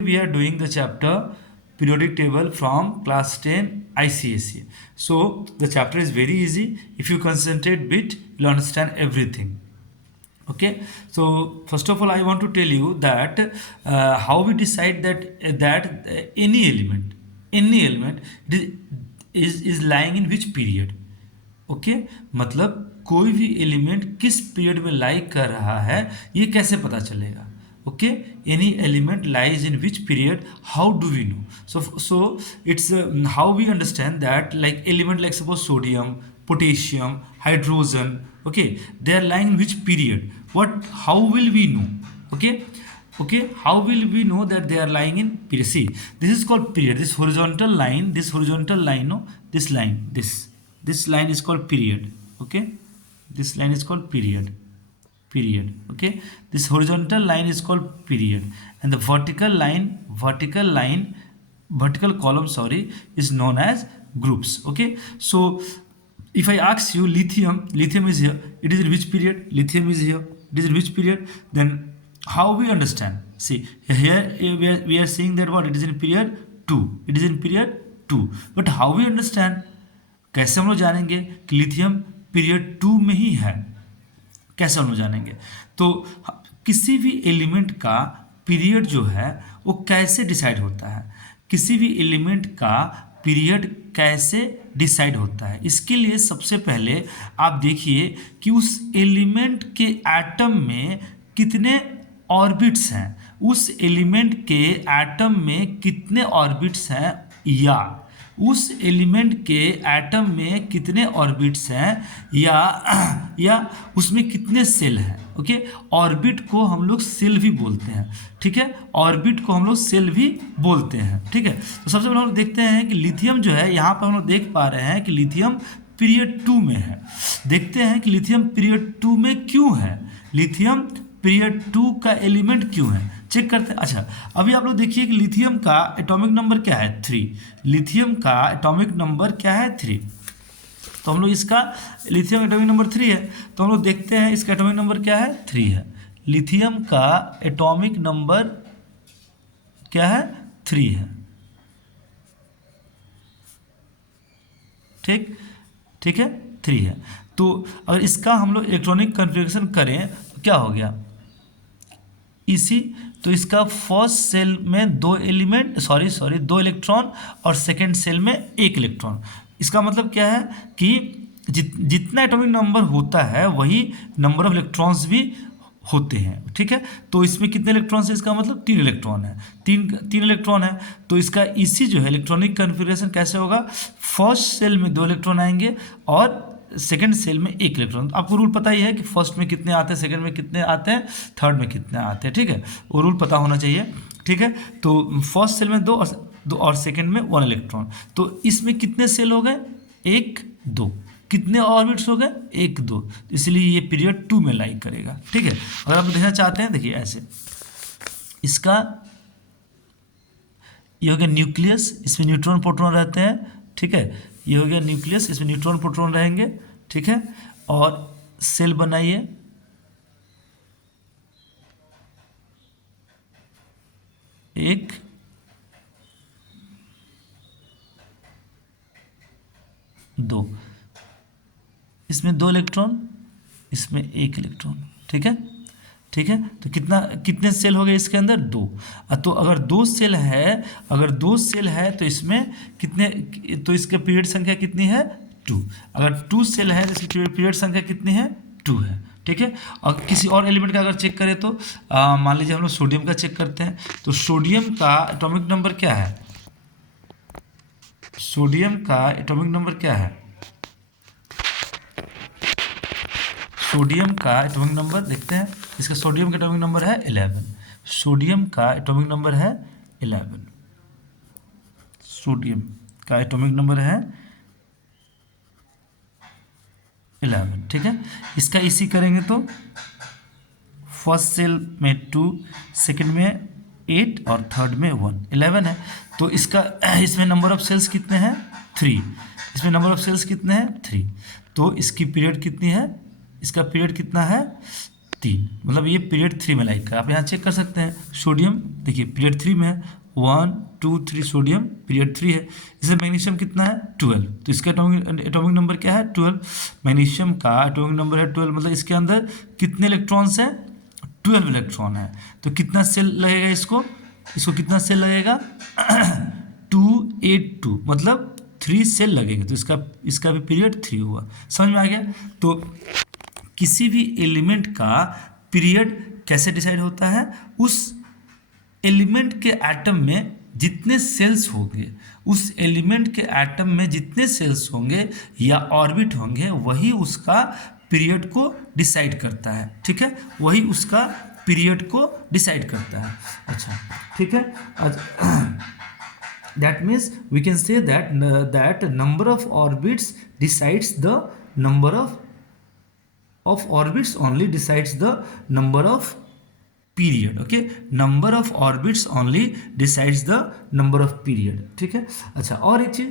We are doing the chapter periodic table from class 10 ICSE. So the chapter is very easy. If you concentrate bit, you'll understand everything. Okay. So first of all, I want to tell you that how we decide that any element is lying in which period. Okay मतलब कोई भी element किस period में लाई कर रहा है ये कैसे पता चलेगा. Okay any element lies in which period, how do we know. So it's how we understand that like element like suppose sodium, potassium, hydrogen. Okay they are lying in which period, what how will we know. Okay how will we know that they are lying in period? See, this is called period. This horizontal line, no, this line, this line is called period. Okay, this line is called period. Okay, this horizontal line is called period, and the vertical column, sorry, is known as groups. Okay, so if I ask you lithium is here, it is in which period? Lithium is here, it is in which period? Then how we understand? See here we are saying that what, it is in period 2, it is in period 2, but how we understand, कैसे हम लोग जानेंगे कि lithium period 2 में ही है, कैसे हम लोग जानेंगे? तो किसी भी एलिमेंट का पीरियड जो है वो कैसे डिसाइड होता है, किसी भी एलिमेंट का पीरियड कैसे डिसाइड होता है? इसके लिए सबसे पहले आप देखिए कि उस एलिमेंट के एटम में कितने ऑर्बिट्स हैं, उस एलिमेंट के एटम में कितने ऑर्बिट्स हैं, या उस एलिमेंट के एटम में कितने ऑर्बिट्स हैं, या उसमें कितने सेल हैं. ओके ऑर्बिट को हम लोग सेल भी बोलते हैं. ठीक है, ऑर्बिट को हम लोग सेल भी बोलते हैं. ठीक है, तो सबसे पहले हम लोग देखते हैं कि लिथियम जो है, यहाँ पर हम लोग देख पा रहे हैं कि लिथियम पीरियड 2 में है. देखते हैं कि लिथियम पीरियड 2 में क्यों है, लिथियम पीरियड 2 का एलिमेंट क्यों है, चेक करते हैं. अच्छा, अभी आप लोग देखिए कि लिथियम का एटॉमिक नंबर क्या है, 3. लिथियम का एटॉमिक नंबर क्या है, 3. तो हम लोग इसका लिथियम एटॉमिक नंबर 3 है, तो हम लोग देखते हैं इसका एटॉमिक नंबर क्या है, 3 है. लिथियम का एटॉमिक नंबर क्या है, 3 है. ठीक है, 3 है. तो अगर इसका हम लोग इलेक्ट्रॉनिक कन्फिगरेशन करें तो क्या हो गया, इसी, तो इसका फर्स्ट सेल में 2 इलेक्ट्रॉन और सेकेंड सेल में 1 इलेक्ट्रॉन. इसका मतलब क्या है कि जितना एटॉमिक नंबर होता है वही नंबर ऑफ इलेक्ट्रॉन्स भी होते हैं. ठीक है, तो इसमें कितने इलेक्ट्रॉन्स है, इसका मतलब 3 इलेक्ट्रॉन है, 3 इलेक्ट्रॉन है. तो इसका इसी जो है इलेक्ट्रॉनिक कन्फिगरेशन कैसे होगा, फर्स्ट सेल में 2 इलेक्ट्रॉन आएंगे और सेकेंड सेल में 1 इलेक्ट्रॉन. आपको रूल पता ही है कि फर्स्ट में कितने आते हैं, सेकेंड में कितने आते हैं, थर्ड में कितने आते हैं. ठीक है, वो रूल पता होना चाहिए. ठीक है, तो फर्स्ट सेल में 2 और सेकेंड में 1 इलेक्ट्रॉन. तो इसमें कितने सेल हो गए, 1 2. कितने ऑर्बिट्स हो गए, 1 2. इसलिए ये पीरियड 2 में लाई करेगा. ठीक है, अगर आप देखना चाहते हैं, देखिए ऐसे, इसका ये हो गया न्यूक्लियस, इसमें न्यूट्रॉन प्रोटॉन रहते हैं. ठीक है, ये हो गया न्यूक्लियस, इसमें न्यूट्रॉन प्रोटॉन रहेंगे. ठीक है, और सेल बनाइए, एक, दो, इसमें 2 इलेक्ट्रॉन, इसमें 1 इलेक्ट्रॉन. ठीक है, तो कितने सेल हो गए इसके अंदर, 2. तो अगर 2 सेल है तो इसमें कितने, तो इसके पीरियड संख्या कितनी है, 2. अगर 2 सेल है तो इसकी पीरियड संख्या कितनी है, 2 है. ठीक है, और किसी और एलिमेंट का अगर चेक करें तो मान लीजिए हम लोग सोडियम का चेक करते हैं. तो सोडियम का एटॉमिक नंबर क्या है, सोडियम का एटॉमिक नंबर क्या है, सोडियम का एटॉमिक नंबर देखते हैं. इसका सोडियम का एटॉमिक नंबर है 11. सोडियम का एटॉमिक नंबर है 11. सोडियम का एटॉमिक नंबर है 11. ठीक है, इसका इसी करेंगे तो फर्स्ट सेल में 2, सेकंड में 8 और थर्ड में 1, 11 है. तो इसमें नंबर ऑफ सेल्स कितने हैं, 3. इसमें नंबर ऑफ सेल्स कितने हैं, 3. तो इसकी पीरियड कितनी है, इसका पीरियड कितना है, 3, मतलब ये पीरियड 3 में लाइक कर, आप यहाँ चेक कर सकते हैं। सोडियम देखिए पीरियड 3 में है, 1 2 3, सोडियम पीरियड 3 है। इसमें मैग्नीशियम कितना है 12, तो इसका एटॉमिक नंबर क्या है 12। मैग्नीशियम का एटॉमिक नंबर है 12, मतलब इसके अंदर कितने इलेक्ट्रॉन्स हैं 12 इलेक्ट्रॉन है। तो कितना सेल लगेगा इसको, इसको कितना सेल लगेगा 282, मतलब 3 सेल लगेंगे, तो इसका भी पीरियड 3 हुआ। समझ में आ गया। तो किसी भी एलिमेंट का पीरियड कैसे डिसाइड होता है, उस एलिमेंट के एटम में जितने सेल्स होंगे, उस एलिमेंट के एटम में जितने सेल्स होंगे या ऑर्बिट होंगे, वही उसका पीरियड को डिसाइड करता है। ठीक है, वही उसका पीरियड को डिसाइड करता है। अच्छा ठीक है, that means we can say that that number of orbits decides the number of orbits only decides the number of period। okay, number of orbits only decides the number of period। ठीक है। अच्छा, और एक चीज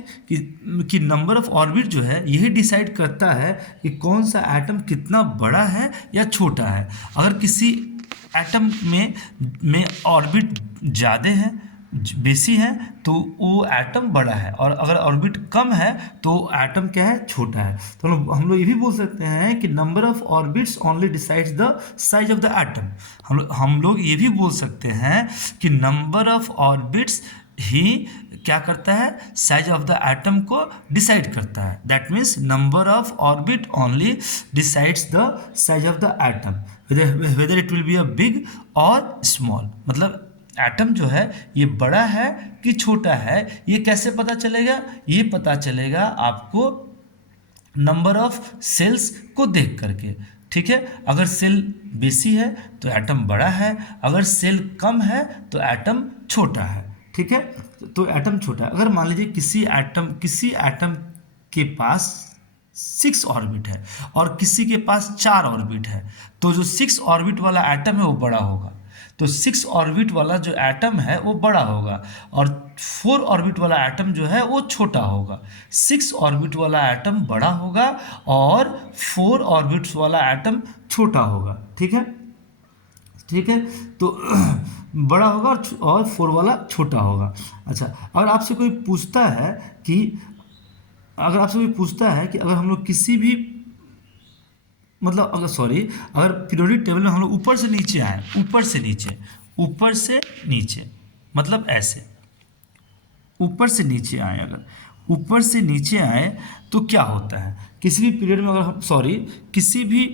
कि number of orbit जो है यही डिसाइड करता है कि कौन सा एटम कितना बड़ा है या छोटा है। अगर किसी एटम में ऑर्बिट ज़्यादा है, बेसी है, तो वो एटम बड़ा है, और अगर ऑर्बिट कम है तो एटम क्या है छोटा है। तो हम लोग ये भी बोल सकते हैं कि number of orbits only decides the size of the atom. हम लोग ये भी बोल सकते हैं कि नंबर ऑफ ऑर्बिट्स ही क्या करता है, साइज ऑफ द एटम को डिसाइड करता है। That means number of orbit only decides the size of the atom, whether it will be a big और स्मॉल। मतलब एटम जो है ये बड़ा है कि छोटा है, ये कैसे पता चलेगा, ये पता चलेगा आपको नंबर ऑफ सेल्स को देख करके। ठीक है, अगर सेल बेसी है तो एटम बड़ा है, अगर सेल कम है तो एटम छोटा है। ठीक है, तो एटम छोटा है। अगर मान लीजिए किसी एटम के पास 6 ऑर्बिट है और किसी के पास 4 ऑर्बिट है, तो जो 6 ऑर्बिट वाला एटम है वो बड़ा होगा। तो 6 ऑर्बिट वाला जो एटम है वो बड़ा होगा, और 4 ऑर्बिट वाला एटम जो है वो छोटा होगा। 6 ऑर्बिट वाला एटम बड़ा होगा और 4 ऑर्बिट वाला एटम छोटा होगा। ठीक है, ठीक है, तो बड़ा होगा और 4 वाला छोटा होगा। अच्छा, अगर आपसे कोई पूछता है कि अगर हम लोग किसी भी मतलब अगर पीरियोडिक टेबल में हम लोग ऊपर से नीचे आए, ऊपर से नीचे मतलब ऐसे ऊपर से नीचे आए, अगर ऊपर से नीचे आए तो क्या होता है, किसी भी पीरियड में अगर हम किसी भी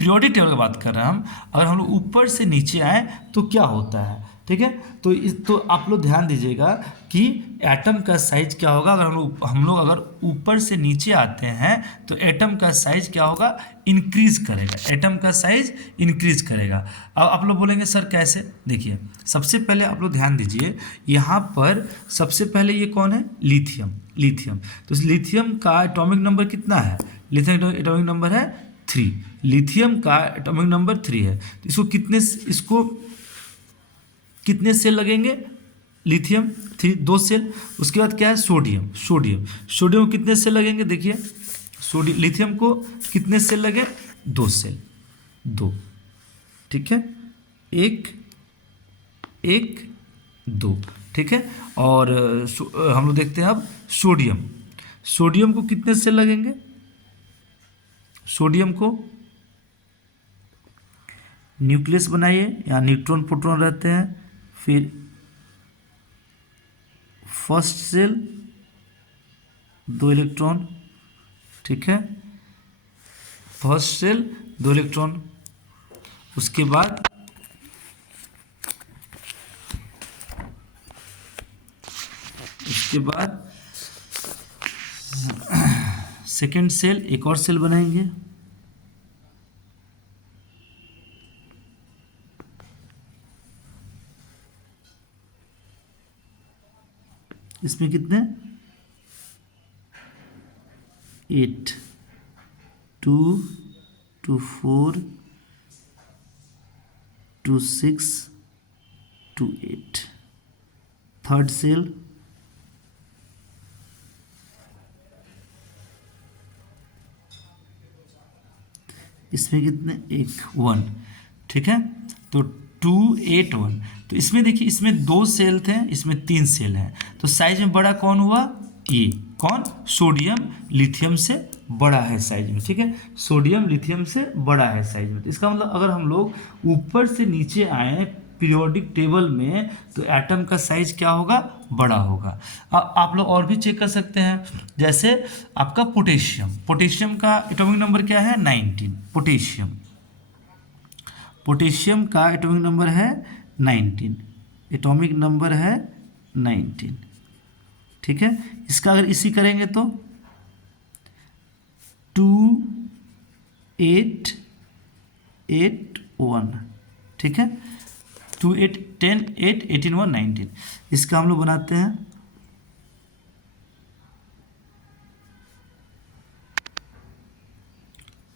पीरियोडिक टेबल की बात कर रहे हैं हम, अगर हम लोग ऊपर से नीचे आए तो क्या होता है। ठीक है, तो आप लोग ध्यान दीजिएगा कि एटम का साइज क्या होगा। अगर हम लोग अगर ऊपर से नीचे आते हैं तो एटम का साइज क्या होगा, इंक्रीज करेगा, एटम का साइज इंक्रीज करेगा। अब आप लोग बोलेंगे सर कैसे, देखिए सबसे पहले आप लोग ध्यान दीजिए, यहाँ पर सबसे पहले ये कौन है, लिथियम। तो लिथियम का एटॉमिक नंबर कितना है, लिथियम एटॉमिक नंबर है 3, लिथियम का एटॉमिक नंबर 3 है। तो इसको कितने सेल लगेंगे, लिथियम 3 2 सेल। उसके बाद क्या है, सोडियम को कितने सेल लगेंगे, देखिए लिथियम को कितने सेल लगे, 2 सेल, 2। ठीक है, 1 1 2। ठीक है, और हम लोग देखते हैं अब सोडियम को कितने सेल लगेंगे, सोडियम को न्यूक्लियस बनाइए, यहाँ न्यूट्रॉन प्रोटॉन रहते हैं, फिर फर्स्ट सेल 2 इलेक्ट्रॉन। ठीक है, फर्स्ट सेल 2 इलेक्ट्रॉन। उसके बाद सेकेंड सेल, एक और सेल बनाएंगे, इसमें कितने 8 2 2 4 2 6 2 8। थर्ड सेल इसमें कितने, एक, 1, ठीक है। तो 2, 8, 1। तो इसमें देखिए, इसमें 2 सेल थे, इसमें 3 सेल हैं, तो साइज में बड़ा कौन हुआ, ये कौन, सोडियम लिथियम से बड़ा है साइज में, ठीक है। सोडियम लिथियम से बड़ा है साइज में। तो इसका मतलब अगर हम लोग ऊपर से नीचे आए पीरियोडिक टेबल में, तो एटम का साइज क्या होगा, बड़ा होगा। अब आप लोग और भी चेक कर सकते हैं, जैसे आपका पोटेशियम, पोटेशियम का एटॉमिक नंबर क्या है, 19। पोटेशियम, पोटेशियम का एटॉमिक नंबर है 19, एटॉमिक नंबर है 19, ठीक है। इसका अगर इसी करेंगे तो 2, 8, 8, 1, ठीक है। 2, 8, 10, 8, 18, 1, 19। इसका हम लोग बनाते हैं,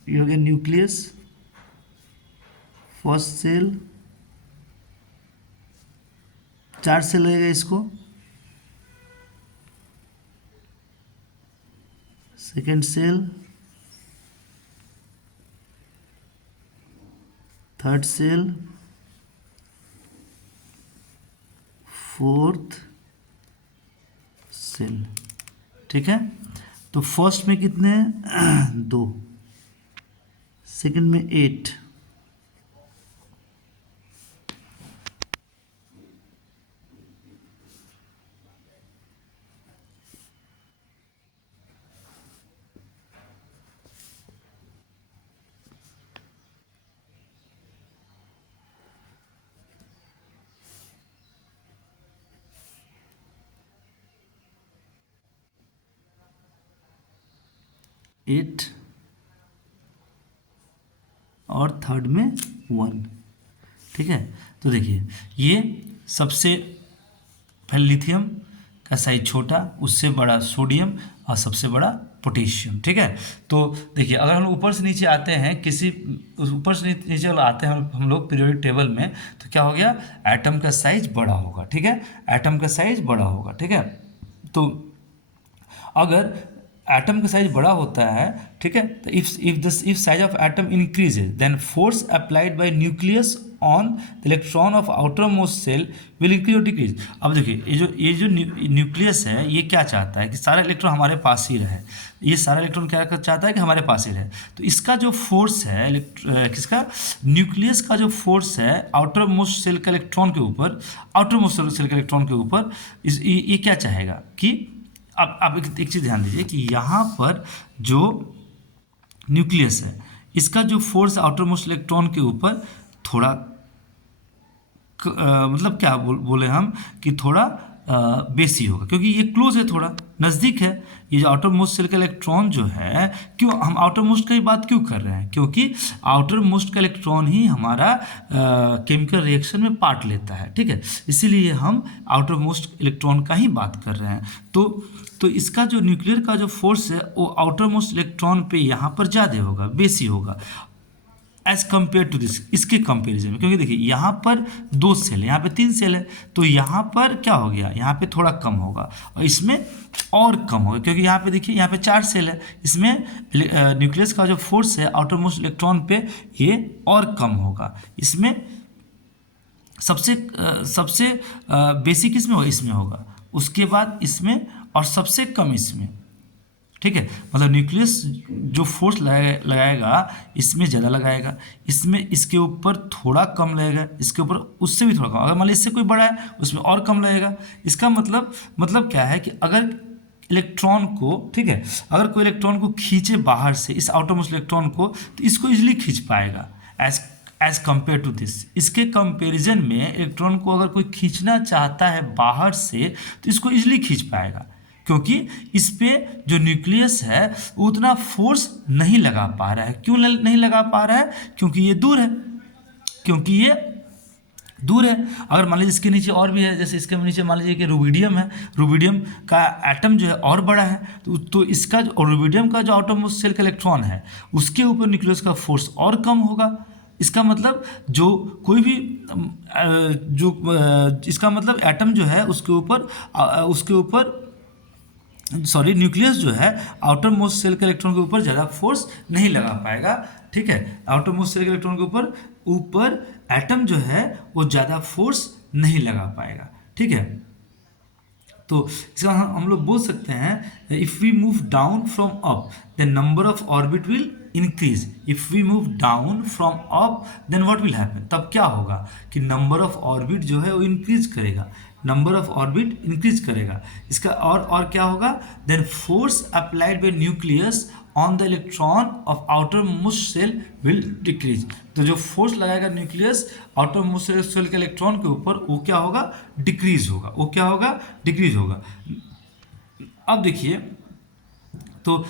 ये हो गया न्यूक्लियस, फर्स्ट सेल, 4 सेल लगेगा इसको, second shell, third shell, fourth shell, ठीक है। तो फर्स्ट में कितने हैं, 2, सेकेंड में 8, एट, और थर्ड में 1, ठीक है। तो देखिए, ये सबसे पहले लिथियम का साइज छोटा, उससे बड़ा सोडियम, और सबसे बड़ा पोटेशियम, ठीक है। तो देखिए, अगर हम लोग ऊपर से नीचे आते हैं, किसी ऊपर से नीचे आते हैं हम लोग पीरियोडिक टेबल में, तो क्या हो गया, एटम का साइज बड़ा होगा, ठीक है, एटम का साइज बड़ा होगा, ठीक है। तो अगर एटम का साइज बड़ा होता है, ठीक है, तो if size of atom increases, then force applied by nucleus on the electron of outer most shell will increase और डिक्रीज। अब देखिए, ये जो न्यूक्लियस है, ये क्या चाहता है कि सारा इलेक्ट्रॉन हमारे पास ही रहे, ये सारा इलेक्ट्रॉन क्या चाहता है कि हमारे पास ही रहे। तो इसका जो फोर्स है, किसका, न्यूक्लियस का जो फोर्स है आउटर मोस्ट सेल के इलेक्ट्रॉन के ऊपर, आउटर मोस्ट सेल के इलेक्ट्रॉन के ऊपर, ये क्या चाहेगा कि अब एक चीज़ ध्यान दीजिए कि यहाँ पर जो न्यूक्लियस है, इसका जो फोर्स आउटर मोस्ट इलेक्ट्रॉन के ऊपर थोड़ा मतलब क्या बोले हम कि थोड़ा बेसी होगा, क्योंकि ये क्लोज है, थोड़ा नज़दीक है। ये जो आउटर मोस्ट सेल का इलेक्ट्रॉन जो है, क्यों हम आउटर मोस्ट की बात क्यों कर रहे हैं, क्योंकि आउटर मोस्ट का इलेक्ट्रॉन ही हमारा केमिकल रिएक्शन में पार्ट लेता है, ठीक है, इसीलिए हम आउटर मोस्ट इलेक्ट्रॉन का ही बात कर रहे हैं। तो इसका जो न्यूक्लियर का जो फोर्स है, वो आउटर मोस्ट इलेक्ट्रॉन पे यहाँ पर ज़्यादा होगा, बेसी होगा एज कम्पेयर टू दिस, इसके कंपेरिजन में। क्योंकि देखिए, यहाँ पर 2 सेल है, यहाँ पे 3 सेल है, तो यहाँ पर क्या हो गया, यहाँ पे थोड़ा कम होगा, और इसमें और कम होगा, क्योंकि यहाँ पे देखिए, यहाँ पे 4 सेल है, इसमें न्यूक्लियस का जो फोर्स है आउटर मोस्ट इलेक्ट्रॉन पे, ये और कम होगा। इसमें सबसे बेसिक इसमें होगा, इसमें होगा, उसके बाद इसमें, और सबसे कम इसमें, ठीक है। मतलब न्यूक्लियस जो फोर्स लगाएगा, इसमें ज़्यादा लगाएगा, इसमें इसके ऊपर थोड़ा कम लगेगा, इसके ऊपर उससे भी थोड़ा कम। अगर मान लीजिए इससे कोई बड़ा है, उसमें और कम लगेगा। इसका मतलब क्या है कि अगर इलेक्ट्रॉन को, ठीक है, अगर कोई इलेक्ट्रॉन को खींचे बाहर से, इस आउटर मोस्ट इलेक्ट्रॉन को, तो इसको इजीली खींच पाएगा एज कंपेयर टू दिस। इसके कंपेरिजन में इलेक्ट्रॉन को अगर कोई खींचना चाहता है बाहर से, तो इसको इजीली खींच पाएगा, क्योंकि इस पे जो न्यूक्लियस है वो उतना फोर्स नहीं लगा पा रहा है। क्यों नहीं लगा पा रहा है, क्योंकि ये दूर है, क्योंकि ये दूर है। अगर मान लीजिए इसके नीचे और भी है, जैसे इसके नीचे मान लीजिए कि रुबिडियम है, रुबिडियम का एटम जो है और बड़ा है, तो इसका जो रुबिडियम का जो आउटर मोस्ट सेल का इलेक्ट्रॉन है, उसके ऊपर न्यूक्लियस का फोर्स और कम होगा। इसका मतलब जो कोई भी इसका मतलब एटम जो है उसके ऊपर सॉरी न्यूक्लियस जो है आउटर मोस्ट सेल के इलेक्ट्रॉन के ऊपर ज़्यादा फोर्स नहीं लगा पाएगा, ठीक है। आउटर मोस्ट सेल के इलेक्ट्रॉन के ऊपर ऊपर एटम जो है वो ज़्यादा फोर्स नहीं लगा पाएगा, ठीक है। तो इसका हम लोग बोल सकते हैं if we move down from up the number of orbit will increase. If we move down from up then what will happen, तब क्या होगा कि नंबर ऑफ ऑर्बिट जो है वो इंक्रीज करेगा, नंबर ऑफ ऑर्बिट इंक्रीज करेगा। इसका और क्या होगा, then force applied by nucleus on the electron of outer most shell will decrease. तो जो फोर्स लगाएगा न्यूक्लियस आउटर मोस्ट सेल के इलेक्ट्रॉन के ऊपर वो क्या होगा, डिक्रीज होगा, वो क्या होगा, डिक्रीज होगा। अब देखिए तो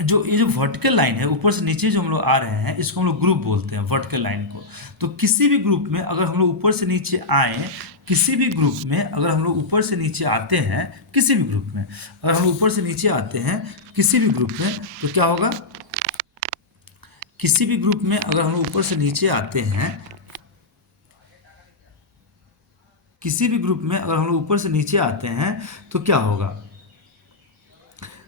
जो ये जो वर्टिकल लाइन है ऊपर से नीचे जो हम लोग आ रहे हैं इसको हम लोग ग्रुप बोलते हैं वर्टिकल लाइन को। तो किसी भी ग्रुप में अगर हम लोग ऊपर से नीचे आए, किसी भी ग्रुप में अगर हम लोग ऊपर से नीचे आते हैं, किसी भी ग्रुप में अगर हम लोग ऊपर से नीचे आते हैं किसी भी ग्रुप में, तो क्या होगा, किसी भी ग्रुप में अगर हम लोग ऊपर से नीचे आते हैं, किसी भी ग्रुप में अगर हम लोग ऊपर से नीचे आते हैं तो क्या होगा,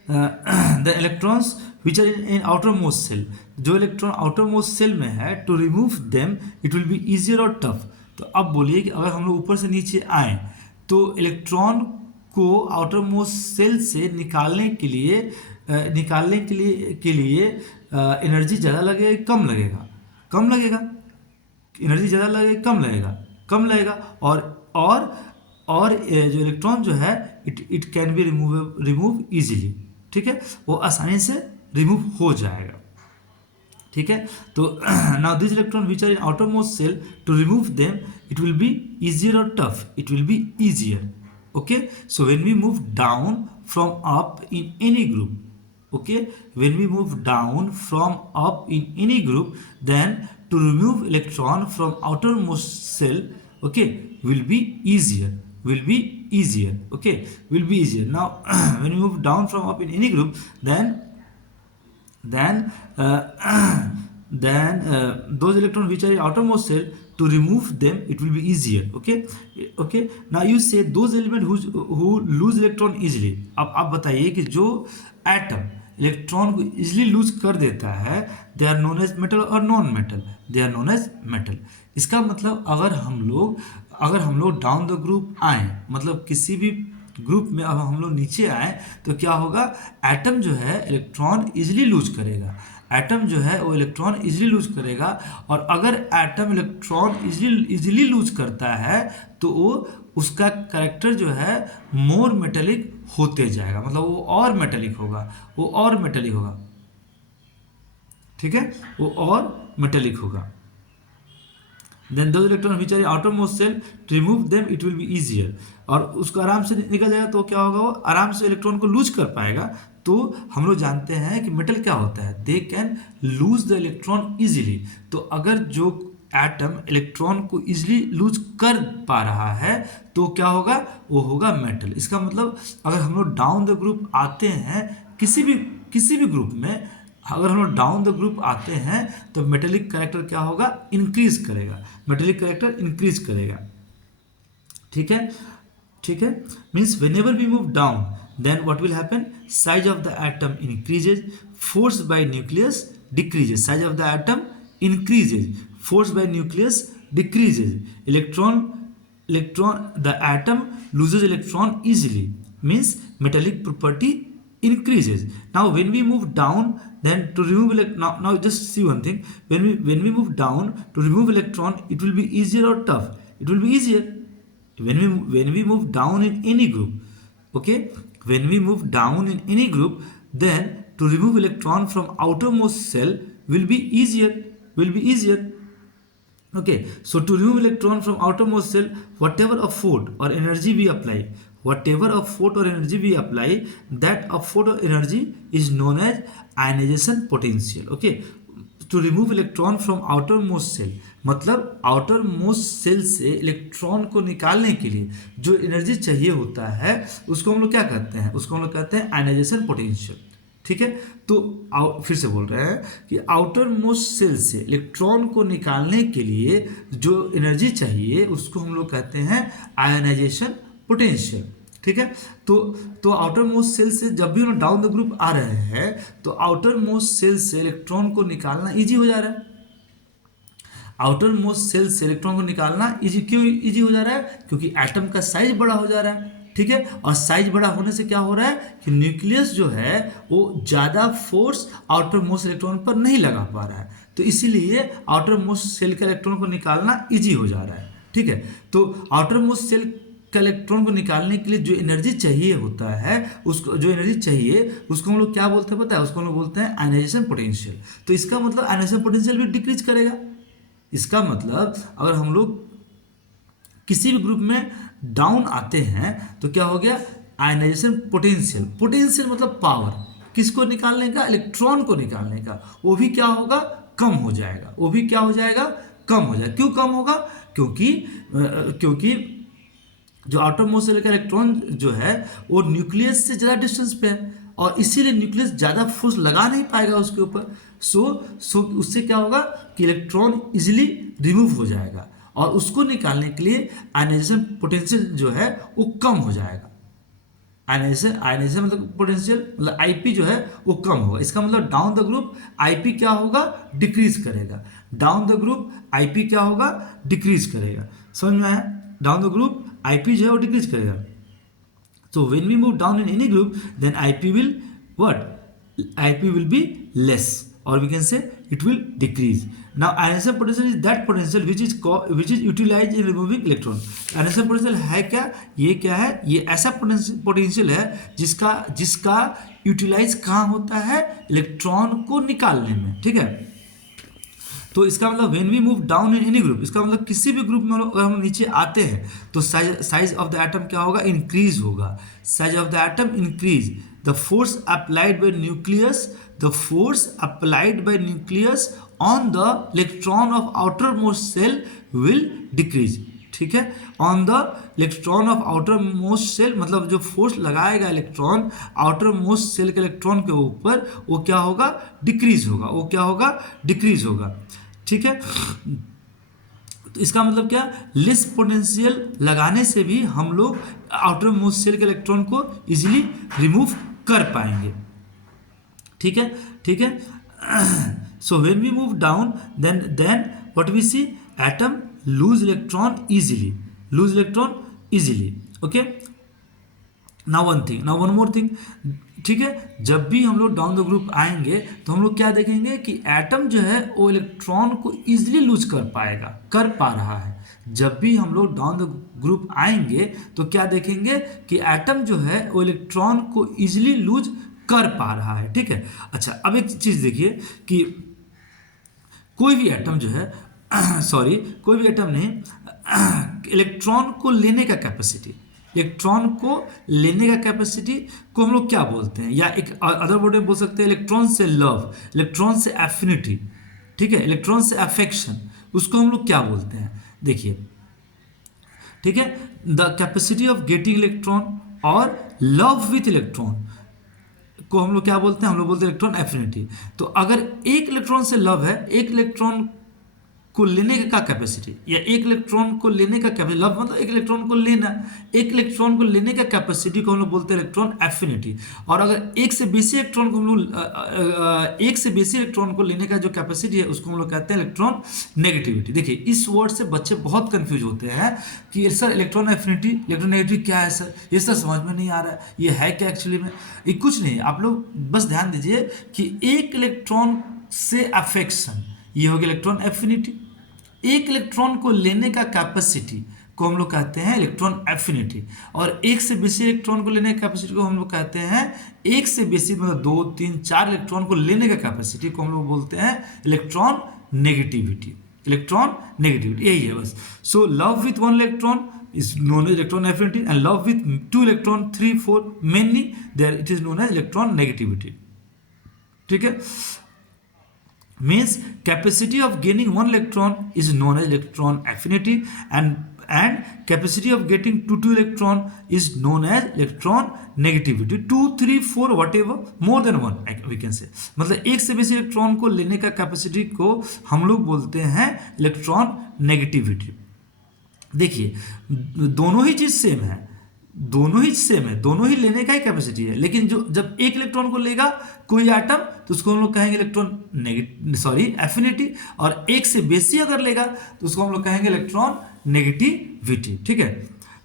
the electrons which are in outer most shell, जो इलेक्ट्रॉन आउटर मोस्ट सेल में है, to remove them it will be easier और टफ। तो अब बोलिए कि अगर हम लोग ऊपर से नीचे आए तो इलेक्ट्रॉन को आउटर मोस्ट सेल से निकालने के लिए एनर्जी ज़्यादा लगेगा कम लगेगा, कम लगेगा, एनर्जी ज़्यादा लगेगा कम लगेगा, कम लगेगा। और जो इलेक्ट्रॉन जो है it can be remove easily, ठीक है, वो आसानी से रिमूव हो जाएगा, ठीक है। तो now this electron which are in outer most shell to remove them it will be easier और tough, it will be easier, okay। So when we move down from up in any group, okay, when we move down from up in any group, then to remove electron from outermost cell, okay, will be easier, will be easier, okay, will be easier. Now when we move down from up in any group, then those electrons which are in outermost cell, to remove them it will be easier, okay, okay। Now you say those elements who lose electron easily। अब आप बताइए कि जो atom electron को easily lose कर देता है, they are known as metal और non metal, they are known as metal. इसका मतलब अगर हम लोग डाउन द ग्रुप आए, मतलब किसी भी ग्रुप में अब हम लोग नीचे आए तो क्या होगा, एटम जो है इलेक्ट्रॉन इजीली लूज करेगा, एटम जो है वो इलेक्ट्रॉन इजीली लूज करेगा। और अगर एटम इलेक्ट्रॉन इजीली लूज करता है तो वो उसका कैरेक्टर जो है मोर मेटेलिक होते जाएगा, मतलब वो और मेटेलिक होगा, वो और मेटेलिक होगा, ठीक है, वो और मेटेलिक होगा। Then those electrons which are in outermost cell, to remove them it will be easier। और उसको आराम से निकल जाएगा तो क्या होगा, वो आराम से इलेक्ट्रॉन को लूज कर पाएगा। तो हम लोग जानते हैं कि मेटल क्या होता है, they can lose the electron easily. तो अगर जो एटम इलेक्ट्रॉन को इजीली लूज कर पा रहा है तो क्या होगा, वो होगा मेटल। इसका मतलब अगर हम लोग डाउन द ग्रुप आते हैं किसी भी ग्रुप में, अगर हम लोग डाउन द ग्रुप आते हैं तो मेटेलिक कैरेक्टर क्या होगा, इंक्रीज करेगा, मेटेलिक कैरेक्टर इंक्रीज करेगा, ठीक है, ठीक है। Means whenever we move down then what will happen, size of the atom increases, force by nucleus decreases, size of the atom increases, force by nucleus decreases, the atom loses electron easily, means metallic property increases। Now when we move down, then to remove now just see one thing, when we move down to remove electron it will be easier or tough, it will be easier when we move down in any group, okay, when we move down in any group, then to remove electron from outermost cell will be easier, okay। So to remove electron from outermost cell, whatever effort or energy we apply, that effort or energy is known as ionization potential, okay। To remove electron from outermost cell, मतलब outermost cell से electron को निकालने के लिए जो energy चाहिए होता है उसको हम लोग क्या कहते हैं, उसको हम लोग कहते हैं आयनाइजेशन पोटेंशियल, ठीक है। तो फिर से बोल रहे हैं कि आउटर मोस्ट सेल से इलेक्ट्रॉन को निकालने के लिए जो एनर्जी चाहिए उसको हम लोग कहते हैं आयनाइजेशन पोटेंशियल, ठीक है। तो आउटर मोस्ट सेल से जब भी डाउन द ग्रुप आ रहे हैं तो आउटर मोस्ट सेल से इलेक्ट्रॉन को निकालना इजी हो जा रहा है। आउटर मोस्ट सेल से इलेक्ट्रॉन को निकालना इजी क्यों इजी हो जा रहा है? क्योंकि एटम का साइज बड़ा हो जा रहा है, ठीक है। और साइज बड़ा होने से क्या हो रहा है कि न्यूक्लियस जो है वो ज़्यादा फोर्स आउटर मोस्ट इलेक्ट्रॉन पर नहीं लगा पा रहा है, तो इसीलिए आउटर मोस्ट सेल के इलेक्ट्रॉन को निकालना इजी हो जा रहा है, ठीक है। तो आउटर मोस्ट सेल का इलेक्ट्रॉन को निकालने के लिए जो एनर्जी चाहिए होता है, उसको जो एनर्जी चाहिए उसको हम लोग क्या बोलते हैं पता है? उसको हम लोग बोलते हैं आयनाइजेशन पोटेंशियल। तो इसका मतलब आयनाइजेशन पोटेंशियल भी डिक्रीज करेगा। इसका मतलब अगर हम लोग किसी भी ग्रुप में डाउन आते हैं तो क्या हो गया? Ionization potential. पोटेंशियल मतलब पावर, किसको निकालने का? इलेक्ट्रॉन को निकालने का। वो भी क्या होगा? कम हो जाएगा। वो भी क्या हो जाएगा? कम हो जाएगा। क्यों कम होगा? क्योंकि जो आउटर मोस्ट सेल का इलेक्ट्रॉन जो है वो न्यूक्लियस से ज़्यादा डिस्टेंस पे है और इसीलिए न्यूक्लियस ज़्यादा फोर्स लगा नहीं पाएगा उसके ऊपर। सो उससे क्या होगा कि इलेक्ट्रॉन इजीली रिमूव हो जाएगा और उसको निकालने के लिए आयनाइजेशन पोटेंशियल जो है वो कम हो जाएगा। आयनाइजेशन मतलब पोटेंशियल मतलब आईपी जो है वो कम होगा। इसका मतलब डाउन द ग्रुप आईपी क्या होगा? डिक्रीज करेगा। डाउन द ग्रुप आईपी क्या होगा? डिक्रीज करेगा। समझ में आया? डाउन द ग्रुप आईपी जो है वो डिक्रीज करेगा। So when we move down in any group, then IP will what? IP will be less, or we can say it will decrease. Now ionization potential is that potential which is utilized in removing electron. Ionization potential है क्या? ये क्या है? ये ऐसा potential है जिसका utilise कहाँ होता है? इलेक्ट्रॉन को निकालने में, ठीक है। तो इसका मतलब when we move down in any group, इसका मतलब किसी भी ग्रुप में अगर हम नीचे आते हैं तो साइज ऑफ द एटम क्या होगा? इंक्रीज होगा। Size of the atom increase, the force applied by nucleus, the force applied by nucleus on the electron of outer most shell will decrease, ठीक है। On the electron of outer most shell मतलब जो force लगाएगा electron outer most shell के electron के ऊपर वो क्या होगा? डिक्रीज होगा। वो क्या होगा? डिक्रीज होगा, ठीक है। तो इसका मतलब क्या? लेस पोटेंशियल लगाने से भी हम लोग आउटर मोस्ट सेल के इलेक्ट्रॉन को इजीली रिमूव कर पाएंगे, ठीक है, ठीक है। So when we move down then what we see? Atom lose electron easily, okay. Now one more thing, ठीक है। जब भी हम लोग डाउन द ग्रुप आएंगे तो हम लोग क्या देखेंगे कि एटम जो है वो इलेक्ट्रॉन को इजीली लूज कर पा रहा है। जब भी हम लोग डाउन द ग्रुप आएंगे तो क्या देखेंगे कि एटम जो है वो इलेक्ट्रॉन को इजीली लूज कर पा रहा है, ठीक है। अच्छा, अब एक चीज़ देखिए कि कोई भी एटम जो है कोई भी एटम ने इलेक्ट्रॉन को लेने का कैपेसिटी को हम लोग क्या बोलते हैं? या एक अदर वर्ड में बोल सकते हैं इलेक्ट्रॉन से लव, इलेक्ट्रॉन से एफिनिटी, ठीक है, इलेक्ट्रॉन से अफेक्शन, उसको हम लोग क्या बोलते हैं? देखिए, ठीक है, the capacity of getting electron और लव विथ इलेक्ट्रॉन को हम लोग क्या बोलते हैं? हम लोग बोलते हैं इलेक्ट्रॉन एफिनिटी। तो अगर एक इलेक्ट्रॉन से लव है, एक इलेक्ट्रॉन को लेने का कैपेसिटी या एक इलेक्ट्रॉन को लेने का कैपेसिटी, लव मतलब एक इलेक्ट्रॉन को लेना, एक इलेक्ट्रॉन को लेने का कैपेसिटी को हम लोग बोलते हैं इलेक्ट्रॉन एफिनिटी। और अगर एक से बेसी इलेक्ट्रॉन को हम लोग एक से बेसी इलेक्ट्रॉन को लेने का जो कैपेसिटी है उसको हम लोग कहते हैं इलेक्ट्रॉन नेगेटिविटी। देखिए, इस वर्ड से बच्चे बहुत कंफ्यूज होते हैं कि sir electron affinity electron negativity क्या है सर, ये सर समझ में नहीं आ रहा है, ये है क्या एक्चुअली में? ये कुछ नहीं है। आप लोग बस ध्यान दीजिए कि एक इलेक्ट्रॉन से अफेक्शन, ये हो गया इलेक्ट्रॉन एफिनिटी। एक इलेक्ट्रॉन को लेने का कैपेसिटी को हम लोग कहते हैं इलेक्ट्रॉन एफिनिटी। और एक से बेसी इलेक्ट्रॉन को लेने का कैपेसिटी को हम लोग कहते हैं, एक से बेसी मतलब 2, 3, 4 इलेक्ट्रॉन को लेने का कैपेसिटी को हम लोग बोलते हैं इलेक्ट्रॉन नेगेटिविटी। यही है बस। So love with 1 electron is known as electron affinity and love with 2 electron 3 4 mainly there it is known as electron negativity, ठीक है। means capacity of gaining 1 electron is known as electron affinity and capacity of getting 2 electron is known as electron negativity। 2 3 4 whatever more than 1 we can say, मतलब एक से बेसी electron को लेने का capacity को हम लोग बोलते हैं इलेक्ट्रॉन नेगेटिविटी। देखिए, दोनों ही चीज़ सेम है, दोनों ही सेम है, दोनों ही लेने का ही कैपेसिटी है, लेकिन जो जब एक इलेक्ट्रॉन को लेगा कोई एटम तो उसको हम लोग कहेंगे इलेक्ट्रॉन एफिनिटी, और एक से बेसी अगर लेगा तो उसको हम लोग कहेंगे इलेक्ट्रॉन नेगेटिविटी। ठीक है,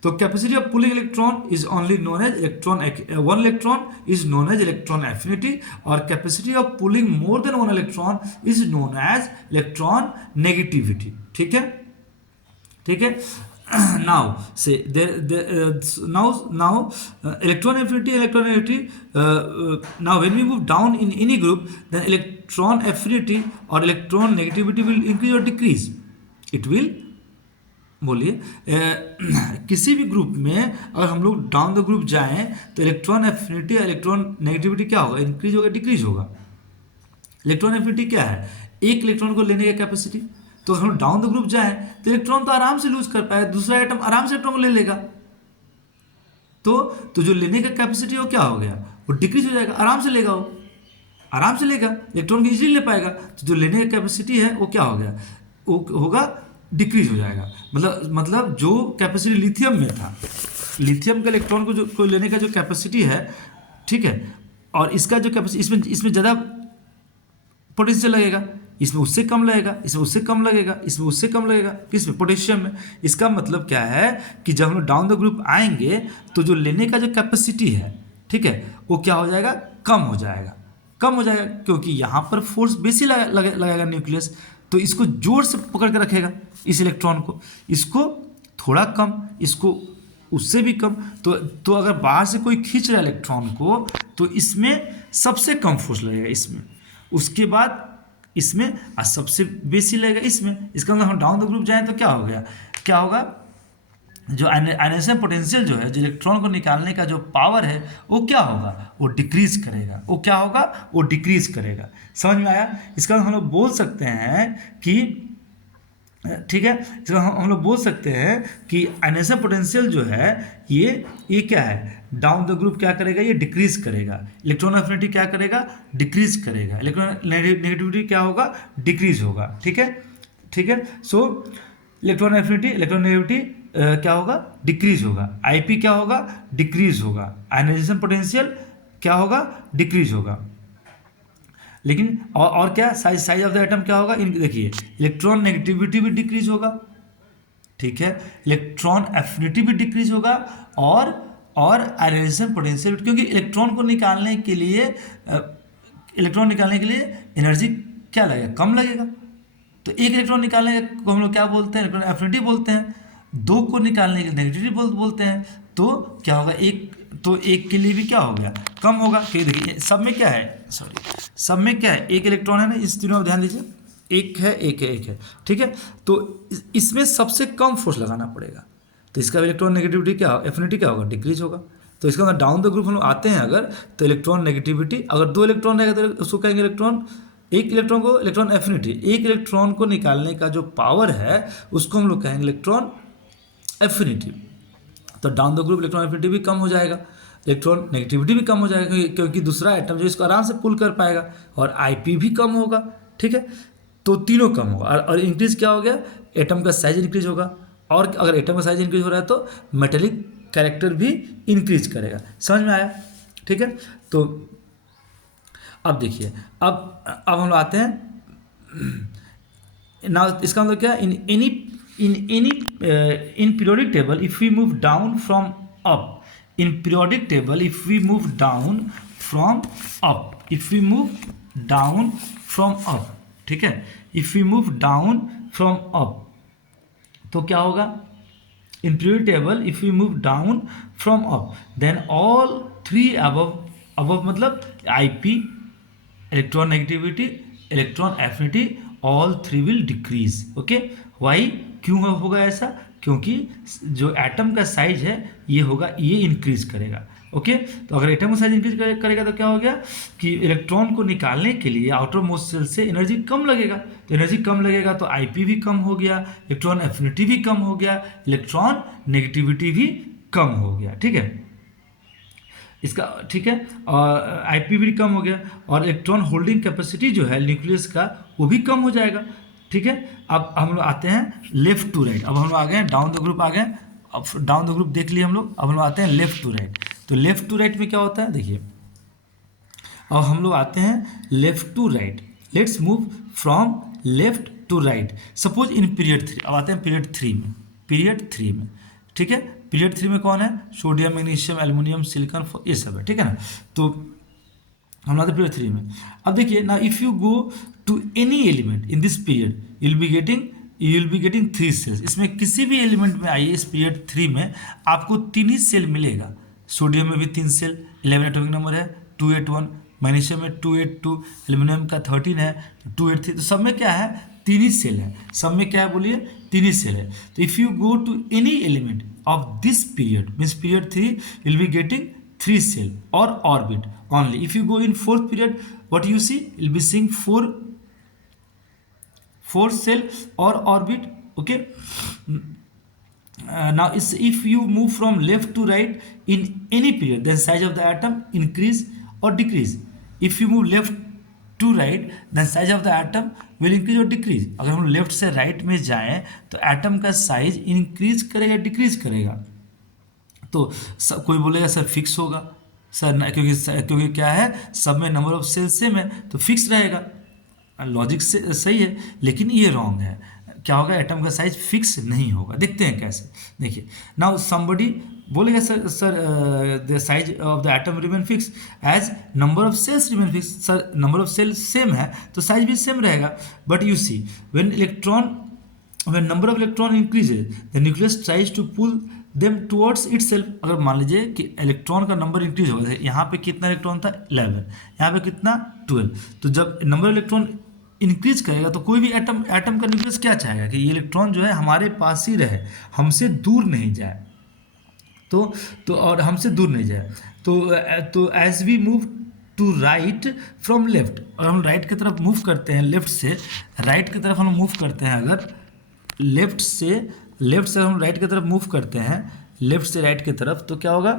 तो capacity of pulling electron is only known as electron, one electron is known as electron affinity, और capacity of pulling more than one electron is known as electron negativity. ठीक है, ठीक है। Now say now electron affinity, now when we move down in any group, then electron affinity or electron negativity will increase or decrease, it will, बोलिए, किसी भी group में अगर हम लोग डाउन द ग्रुप जाएं तो इलेक्ट्रॉन एफिनिटी इलेक्ट्रॉन नेगेटिविटी क्या होगा, इंक्रीज होगा डिक्रीज होगा। इलेक्ट्रॉन एफिनिटी क्या है, एक इलेक्ट्रॉन को लेने का कैपेसिटी, तो हम डाउन द ग्रुप जाएं तो इलेक्ट्रॉन तो आराम से लूज कर पाएगा, दूसरा एटम आराम से इलेक्ट्रॉन को ले लेगा, तो जो लेने का कैपेसिटी वो क्या हो गया, वो डिक्रीज हो जाएगा, आराम से लेगा, वो आराम से लेगा, इलेक्ट्रॉन को इजीली ले पाएगा, तो जो लेने का कैपेसिटी है वो क्या हो गया, वो होगा डिक्रीज हो जाएगा। मतलब जो कैपेसिटी लिथियम में था, लिथियम का इलेक्ट्रॉन को लेने का जो कैपेसिटी है, ठीक है, और इसका जो कैपेसिटी, इसमें ज़्यादा पोटेंशियल लगेगा, इसमें उससे कम लगेगा, इसमें उससे कम लगेगा, इसमें उससे कम लगेगा, किसमें, पोटेशियम में। इसका मतलब क्या है कि जब हम लोग डाउन द ग्रुप आएंगे तो जो लेने का जो कैपेसिटी है, ठीक है, वो क्या हो जाएगा, कम हो जाएगा, कम हो जाएगा, क्योंकि यहाँ पर फोर्स बेसी लगेगा न्यूक्लियस, तो इसको जोर से पकड़ के रखेगा इस इलेक्ट्रॉन को, इसको थोड़ा कम, इसको उससे भी कम, तो अगर बाहर से कोई खींच रहा है इलेक्ट्रॉन को तो इसमें सबसे कम फोर्स लगेगा इसमें, उसके बाद इसमें और सबसे बेसी लगेगा इसमें। इसका मतलब हम डाउन द ग्रुप जाएं तो क्या हो गया, क्या होगा, जो आयनाइजेशन पोटेंशियल जो है, जो इलेक्ट्रॉन को निकालने का जो पावर है वो क्या होगा, वो डिक्रीज करेगा, वो क्या होगा, वो डिक्रीज करेगा। समझ में आया। इसका हम लोग बोल सकते हैं कि, ठीक है, इसका हम लोग बोल सकते हैं कि आयनाइजेशन पोटेंशियल जो है ये क्या है, डाउन द ग्रुप क्या करेगा, ये डिक्रीज करेगा, इलेक्ट्रॉन एफिनिटी क्या करेगा, डिक्रीज करेगा, इलेक्ट्रॉन नेगेटिविटी क्या होगा, डिक्रीज होगा। ठीक है, ठीक है। सो इलेक्ट्रॉन एफिनिटी, इलेक्ट्रॉन नेगेटिविटी क्या होगा, डिक्रीज होगा, आईपी क्या होगा, डिक्रीज होगा, आयनाइजेशन पोटेंशियल क्या होगा, डिक्रीज होगा। लेकिन और क्या, साइज ऑफ द एटम क्या होगा, देखिए इलेक्ट्रॉन नेगेटिविटी भी डिक्रीज होगा, ठीक है, इलेक्ट्रॉन एफिनिटी भी डिक्रीज होगा, और आयनाइजेशन पोटेंशियल, क्योंकि इलेक्ट्रॉन निकालने के लिए एनर्जी क्या लगेगा, कम लगेगा। तो एक इलेक्ट्रॉन निकालने को हम लोग क्या बोलते हैं, इलेक्ट्रॉन एफिनिटी बोलते हैं, दो को निकालने के लिए नेगेटिविटी बोलते हैं। तो क्या होगा, एक के लिए भी क्या हो गया, कम होगा, क्योंकि देखिए सब में क्या है, सब में क्या है, एक इलेक्ट्रॉन है ना, इस तीनों में ध्यान दीजिए, एक है, एक है, एक है, ठीक है। तो इसमें सबसे कम फोर्स लगाना पड़ेगा, तो इसका इलेक्ट्रॉन नेगेटिविटी क्या, एफिनिटी क्या होगा, डिक्रीज होगा। तो इसका मतलब डाउन द ग्रुप हम लोग आते हैं अगर, तो इलेक्ट्रॉन नेगेटिविटी, अगर दो इलेक्ट्रॉन रहेगा तो उसको कहेंगे एक इलेक्ट्रॉन को इलेक्ट्रॉन एफिनिटी, एक इलेक्ट्रॉन को निकालने का जो पावर है उसको हम लोग कहेंगे इलेक्ट्रॉन एफिनिटी। तो down the group electron affinity भी कम हो जाएगा, इलेक्ट्रॉन नेगेटिविटी भी कम हो जाएगा, क्योंकि दूसरा एटम जो इसको आराम से पुल कर पाएगा, और आईपी भी कम होगा, ठीक है। तो तीनों कम होगा, और इंक्रीज क्या हो गया, एटम का साइज इंक्रीज होगा, और अगर एटम का साइज इंक्रीज हो रहा है तो मेटेलिक कैरेक्टर भी इंक्रीज करेगा। समझ में आया, ठीक है। तो अब देखिए, अब हम लोग आते हैं ना, इसका मतलब क्या, in periodic table if we move down from up, in periodic table if we move down from up, if we move down from up, ठीक है, if we move down from up, तो क्या होगा, in periodic table if we move down from up, then all three above मतलब IP, electron negativity, electron affinity, all three will decrease. okay, why, क्यों होगा ऐसा, क्योंकि जो एटम का साइज है ये होगा, ये इंक्रीज करेगा। ओके, तो अगर एटम का साइज इंक्रीज करेगा तो क्या हो गया कि इलेक्ट्रॉन को निकालने के लिए आउटर मोस्ट सेल से एनर्जी कम लगेगा, तो एनर्जी कम लगेगा तो आईपी भी कम हो गया, इलेक्ट्रॉन एफिनिटी भी कम हो गया, इलेक्ट्रॉन नेगेटिविटी भी कम हो गया, ठीक है, इसका, ठीक है, और आईपी भी कम हो गया, और इलेक्ट्रॉन होल्डिंग कैपेसिटी जो है न्यूक्लियस का वो भी कम हो जाएगा, ठीक है। अब हम लोग आते हैं लेफ्ट टू राइट, अब हम लोग आ गए डाउन द ग्रुप आ गए, डाउन द ग्रुप देख लिए हम लोग, अब हम लोग आते हैं लेफ्ट टू राइट। तो लेफ्ट टू राइट में क्या होता है देखिए, अब हम लोग आते हैं left to right. Let's move from left to right. Suppose in period 3, अब आते हैं पीरियड 3 में, पीरियड 3 में, ठीक है। पीरियड 3 में कौन है, सोडियम, मैग्नीशियम, एल्युमिनियम, सिलिकॉन, ये सब है, ठीक है ना। तो हम आते हैं पीरियड 3 में। अब देखिए ना, if you go to any element in this period you will be getting 3 shells. इसमें किसी भी एलिमेंट में आइए, इस पीरियड 3 में आपको 3 ही सेल मिलेगा। सोडियम में भी 3 सेल, 11 एटॉमिक नंबर है, 281, मैग्नीशियम में 282, एल्यूमिनियम का 13 है, 283। तो सब में क्या है, 3 ही सेल है। सब में क्या है बोलिए, 3 ही सेल है। तो if you go to any element of this period means period 3 you will be getting 3 shell और orbit only. If you go in fourth period, what you see, you'll be seeing four cell or orbit, okay. Now if you move from left to right in any period, then size of the atom increase or decrease. If you move left to right, then size of the atom will increase or decrease. अगर हम left से right में जाएं तो atom का size increase करेगा decrease करेगा। तो कोई बोलेगा सर फिक्स होगा, सर क्योंकि क्या है, सब में नंबर ऑफ सेल सेम है तो फिक्स रहेगा। लॉजिक से सही है, लेकिन ये रॉन्ग है। क्या होगा, एटम का साइज फिक्स नहीं होगा। देखते हैं कैसे, देखिए। नाउ समबडी बोलेगा sir the size of the atom remain fix as number of shells remain fix. Sir number of shells same है तो साइज भी सेम रहेगा। But you see when number of electron increases the nucleus tries to pull them towards itself. अगर मान लीजिए कि electron का number increase होगा, यहाँ पे कितना इलेक्ट्रॉन था 11, यहाँ पे कितना 12, तो जब नंबर ऑफ इलेक्ट्रॉन इंक्रीज करेगा तो कोई भी एटम का न्यूक्लियस क्या चाहेगा कि ये इलेक्ट्रॉन जो है हमारे पास ही रहे, हमसे दूर नहीं जाए। तो और हमसे दूर नहीं जाए। तो as we move to right from left, और हम राइट की तरफ मूव करते हैं, लेफ्ट से राइट की तरफ हम मूव करते हैं, अगर लेफ्ट से हम राइट की तरफ मूव करते हैं, लेफ्ट से राइट की तरफ, तो क्या होगा,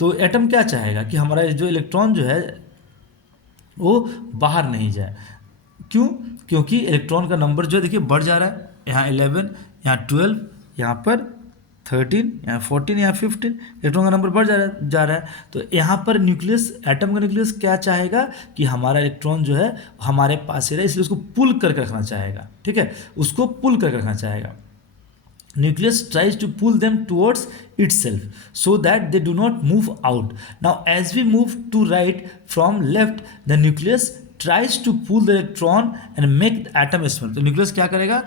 तो एटम क्या चाहेगा कि हमारा जो इलेक्ट्रॉन जो है वो बाहर नहीं जाए। क्यों, क्योंकि इलेक्ट्रॉन का नंबर जो है देखिए बढ़ जा रहा है, यहाँ 11, यहाँ 12, यहाँ पर 13, यहाँ 14, यहाँ 15, इलेक्ट्रॉन का नंबर बढ़ जा रहा है। तो यहाँ पर न्यूक्लियस, एटम का न्यूक्लियस क्या चाहेगा कि हमारा इलेक्ट्रॉन जो है हमारे पास ही रहे, इसलिए उसको पुल करके रखना चाहेगा, ठीक है, उसको पुल करके रखना चाहेगा। nucleus tries to pull them towards itself so that they do not move out. Now as we move to right from left, the nucleus tries to pull the electron and make the atom small. तो nucleus क्या करेगा,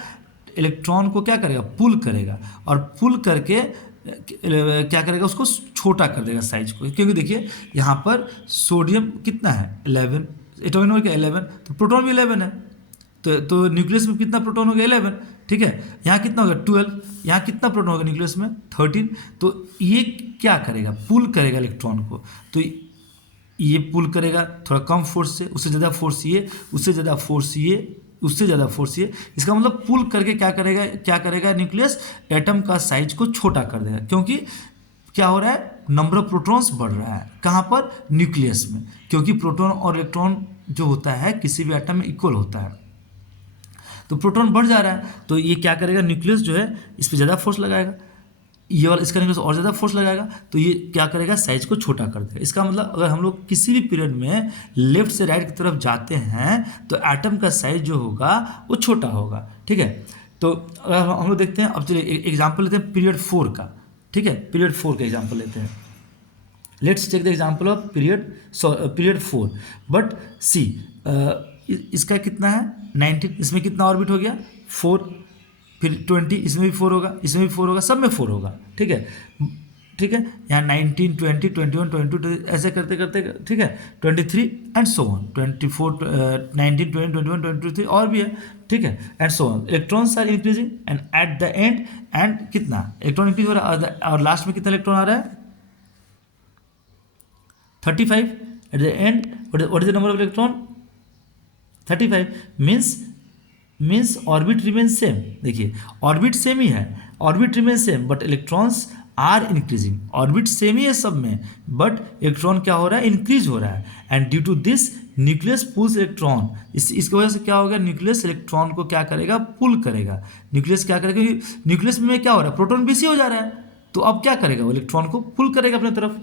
electron को क्या करेगा, पुल करेगा, और पुल करके क्या करेगा, उसको छोटा कर देगा साइज को। क्योंकि देखिए यहाँ पर सोडियम कितना है 11, एटॉमिक नंबर क्या 11, तो प्रोटॉन भी 11 है, तो न्यूक्लियस में कितना प्रोटॉन हो गया 11, ठीक है। यहाँ कितना होगा 12, यहाँ कितना प्रोटॉन होगा न्यूक्लियस में 13। तो ये क्या करेगा, पुल करेगा इलेक्ट्रॉन को। तो ये पुल करेगा थोड़ा कम फोर्स से, उससे ज़्यादा फोर्स ये, उससे ज़्यादा फोर्स ये, उससे ज़्यादा फोर्स ये। इसका मतलब पुल करके क्या करेगा न्यूक्लियस, एटम का साइज को छोटा कर देगा। क्योंकि क्या हो रहा है, नंबर ऑफ प्रोटॉन्स बढ़ रहा है, कहाँ पर, न्यूक्लियस में। क्योंकि प्रोटॉन और इलेक्ट्रॉन जो होता है किसी भी एटम में इक्वल होता है, तो प्रोटॉन बढ़ जा रहा है, तो ये क्या करेगा, न्यूक्लियस जो है इस पर ज़्यादा फोर्स लगाएगा, ये वाला इसका न्यूक्लियस और ज़्यादा फोर्स लगाएगा, तो ये क्या करेगा, साइज को छोटा कर देगा। इसका मतलब अगर हम लोग किसी भी पीरियड में लेफ्ट से राइट की तरफ जाते हैं तो एटम का साइज जो होगा वो छोटा होगा, ठीक है। तो अगर हम लोग देखते हैं, अब चलिए एग्जाम्पल लेते हैं पीरियड 4 का, ठीक है, पीरियड 4 का एग्जाम्पल लेते हैं। Let's take the example of period 4। But see इसका कितना है 19, इसमें कितना ऑर्बिट हो गया 4, फिर 20, इसमें भी 4 होगा, इसमें भी 4 होगा, सब में 4 होगा, ठीक है, ठीक है। यहाँ 19, 20, 21, 22 ऐसे करते करते, ठीक है, 23 एंड सो ऑन, 24, 19, 20, 21, 23 और भी है, ठीक है, and so on. Electrons are increasing and at the end, and कितना इलेक्ट्रॉन इंक्रीज हो रहा है, और लास्ट में कितना इलेक्ट्रॉन आ रहा है 35 at the end. What is the number of electron 35 means orbit remain same. देखिए ऑर्बिट सेम ही है, orbit remain same, but electrons are increasing, orbit same ही है सब में, बट इलेक्ट्रॉन क्या हो रहा है, इंक्रीज हो रहा है। And due to this nucleus pulls electron, इसकी वजह से क्या होगा, न्यूक्लियस इलेक्ट्रॉन को क्या करेगा, पुल करेगा। न्यूक्लियस क्या करेगा, क्योंकि न्यूक्लियस में क्या हो रहा है, प्रोटॉन बेसी हो जा रहा है, तो अब क्या करेगा, वो इलेक्ट्रॉन को पुल करेगा अपने तरफ,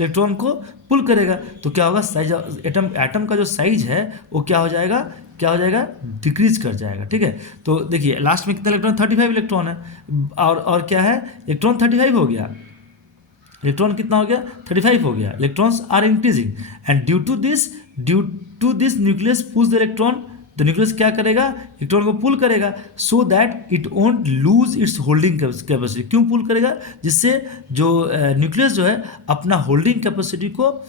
इलेक्ट्रॉन को पुल करेगा। तो क्या होगा, साइज एटम का जो साइज है वो क्या हो जाएगा, डिक्रीज कर जाएगा। ठीक है, तो देखिए लास्ट में कितना इलेक्ट्रॉन, 35 इलेक्ट्रॉन है, और क्या है, इलेक्ट्रॉन 35 हो गया, इलेक्ट्रॉन कितना हो गया, 35 हो गया, electrons are increasing. And due to this nucleus pulls the electron, the nucleus क्या करेगा, इलेक्ट्रॉन को पुल करेगा, so that it won't lose its holding capacity. क्यों पुल करेगा, जिससे जो न्यूक्लियस जो है अपना होल्डिंग कैपेसिटी को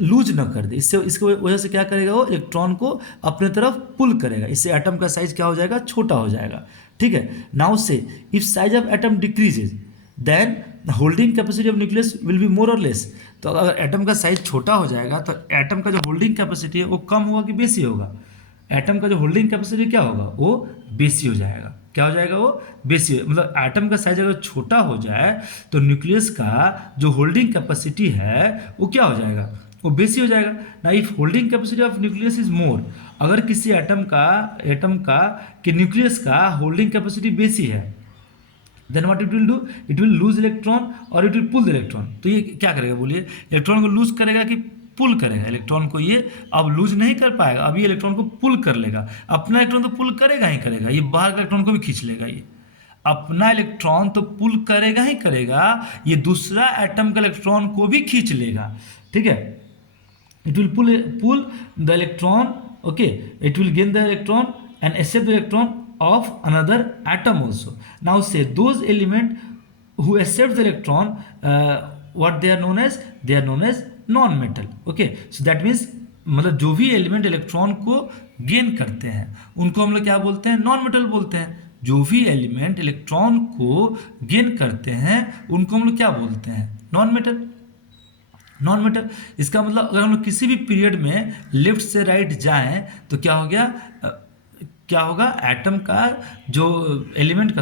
लूज न कर दे, इससे इसकी वजह से क्या करेगा, वो इलेक्ट्रॉन को अपने तरफ पुल करेगा, इससे एटम का साइज क्या हो जाएगा, छोटा हो जाएगा। ठीक है, now say if size of atom decreases then holding capacity of nucleus will be more और लेस। तो अगर एटम का साइज छोटा हो जाएगा तो एटम का जो होल्डिंग कैपेसिटी है वो कम होगा कि बेसी होगा, एटम का जो होल्डिंग कैपेसिटी क्या होगा, वो बेसी हो जाएगा। क्या हो जाएगा, वो बेसी, मतलब एटम का साइज अगर छोटा हो जाए तो न्यूक्लियस का जो होल्डिंग कैपेसिटी है वो क्या हो जाएगा, वो बेसी हो जाएगा ना। If holding capacity of nucleus is more, अगर किसी एटम का कि न्यूक्लियस का होल्डिंग कैपेसिटी बेसी है, then what it will do, it will lose electron और it will pull the electron. तो ये क्या करेगा बोलिए, इलेक्ट्रॉन को लूज करेगा कि पुल करेगा, इलेक्ट्रॉन को ये अब लूज नहीं कर पाएगा, अभी इलेक्ट्रॉन को पुल कर लेगा, अपना इलेक्ट्रॉन तो पुल करेगा ही करेगा, ये बाहर का इलेक्ट्रॉन को भी खींच लेगा, ये अपना इलेक्ट्रॉन तो पुल करेगा ही करेगा, ये दूसरा एटम का इलेक्ट्रॉन को भी खींच लेगा। ठीक है, it will pull the electron, okay, it will gain the electron and accept the electron of another atom also. Now say those element who accept the electron, what they are known as, they are known as non metal. Okay, so that means मतलब जो भी element electron को gain करते हैं उनको हम लोग क्या बोलते हैं, नॉन मेटल बोलते हैं। जो भी एलिमेंट इलेक्ट्रॉन को गेन करते हैं उनको हम लोग क्या बोलते हैं, नॉन मेटल। नॉन मेटल, इसका मतलब अगर हम लोग किसी भी पीरियड में लेफ्ट से राइट जाएं तो क्या हो गया, क्या होगा, एटम का जो एलिमेंट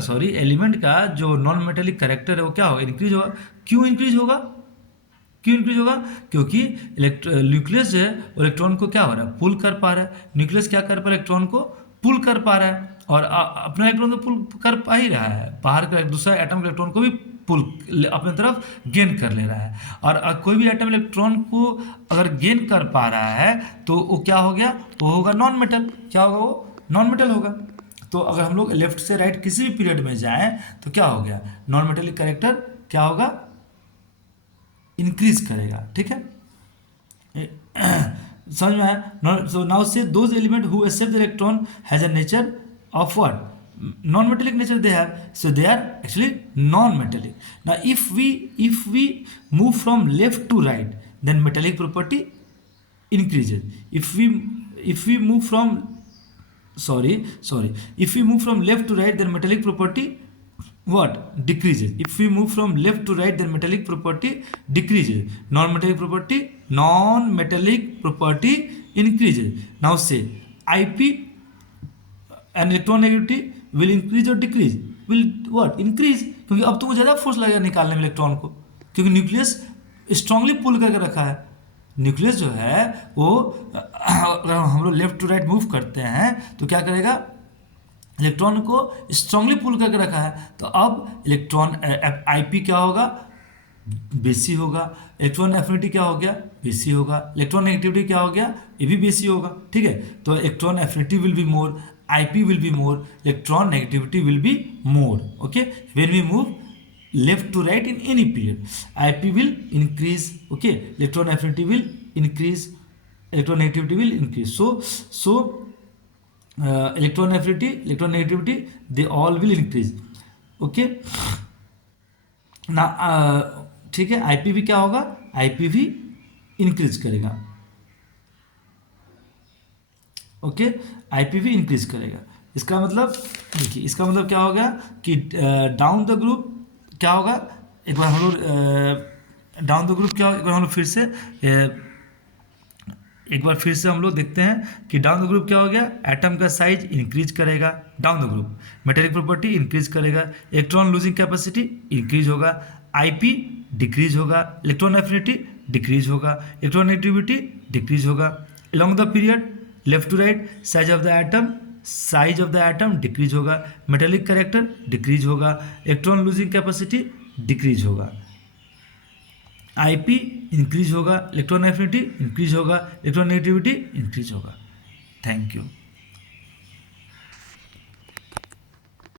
का जो नॉन मेटेलिक कैरेक्टर है वो क्या होगा, इंक्रीज होगा। क्यों इंक्रीज होगा, क्योंकि न्यूक्लियस जो है इलेक्ट्रॉन को क्या हो रहा है, पुल कर पा रहा है, न्यूक्लियस क्या कर पा रहा है, इलेक्ट्रॉन को पुल कर पा रहा है, और अपना इलेक्ट्रॉन तो पुल कर पा ही रहा है, बाहर का दूसरा एटम का इलेक्ट्रॉन को भी पुल अपने तरफ गेन कर ले रहा है। और कोई भी एटम इलेक्ट्रॉन को अगर गेन कर पा रहा है तो वो क्या हो गया, वो होगा नॉन मेटल। क्या होगा, वो नॉन मेटल होगा। तो अगर हम लोग लेफ्ट से राइट किसी भी पीरियड में जाएं तो क्या हो गया, नॉन मेटेलिक कैरेक्टर क्या होगा, इंक्रीज करेगा। ठीक है, समझ में आया। So now say those element who accept the electron has a nature of what, non-metallic nature they have, so they are actually non-metallic. Now if we move from left to right then metallic property increases. If we move from if we move from left to right then metallic property what, decreases. If we move from left to right then metallic property decreases, non-metallic property increases. Now say IP and electron negativity will increase or decrease, will what, increase, क्योंकि अब तुमको ज़्यादा force लगेगा निकालने में electron को, क्योंकि nucleus strongly पुल करके रखा है। न्यूक्लियस जो है वो अगर हम लोग लेफ्ट टू राइट मूव करते हैं तो क्या करेगा, इलेक्ट्रॉन को स्ट्रांगली पुल करके रखा है, तो अब इलेक्ट्रॉन आईपी क्या होगा, बेसी होगा, इलेक्ट्रॉन एफिनिटी क्या हो गया, बेसी होगा, इलेक्ट्रॉन नेगेटिविटी क्या हो गया, ये भी बेसी होगा। ठीक है, तो electron affinity will be more, IP will be more, electron negativity will be more. Okay, when we move left to right in any period, IP will increase, okay, electron affinity will increase, electron negativity will increase. So electron affinity, electron negativity, they all will increase. Okay, ना ठीक है, IP भी क्या होगा, IP भी increase करेगा। Okay, IP भी increase करेगा। इसका मतलब देखिए, इसका मतलब क्या होगा कि डाउन द ग्रुप क्या होगा, एक बार हम लोग डाउन द ग्रुप क्या, एक बार हम लोग फिर से हम लोग देखते हैं कि डाउन द ग्रुप क्या हो गया, एटम का साइज इंक्रीज करेगा down the group, metallic property increase करेगा, इलेक्ट्रॉन लूजिंग कैपेसिटी इंक्रीज होगा, आईपी डिक्रीज होगा, इलेक्ट्रॉन एफिनिटी डिक्रीज होगा, इलेक्ट्रॉन नेगेटिविटी डिक्रीज होगा। along the period left to right size of the atom decrease होगा, metallic character decrease होगा, electron losing capacity decrease होगा, IP increase होगा, electron affinity increase होगा, electron negativity increase होगा। Thank you.